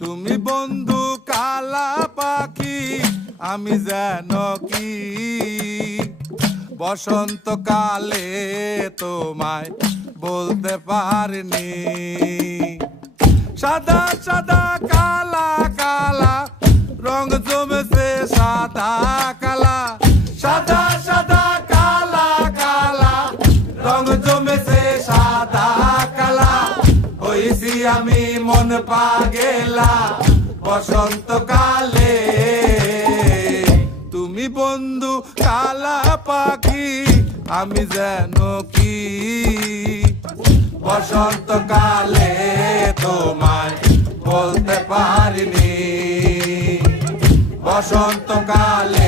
তুমি বন্ধু কালা পাখি, আমি যেন কি বসন্তকালে তোমায় বলতে পারিনি। সাদা সাদা কালা কালা রং জমেছে সাদা কালা, সাদা সাদা কালা কালা রং জমেছে সাদা কালা। হইছি আমি মন পাগেলা বসন্তকালে। তুমি বন্ধু কালা পাখি, আমি যেন কি বসন্তকালে তোমায় বলতে পারিনি। বসন্তকালে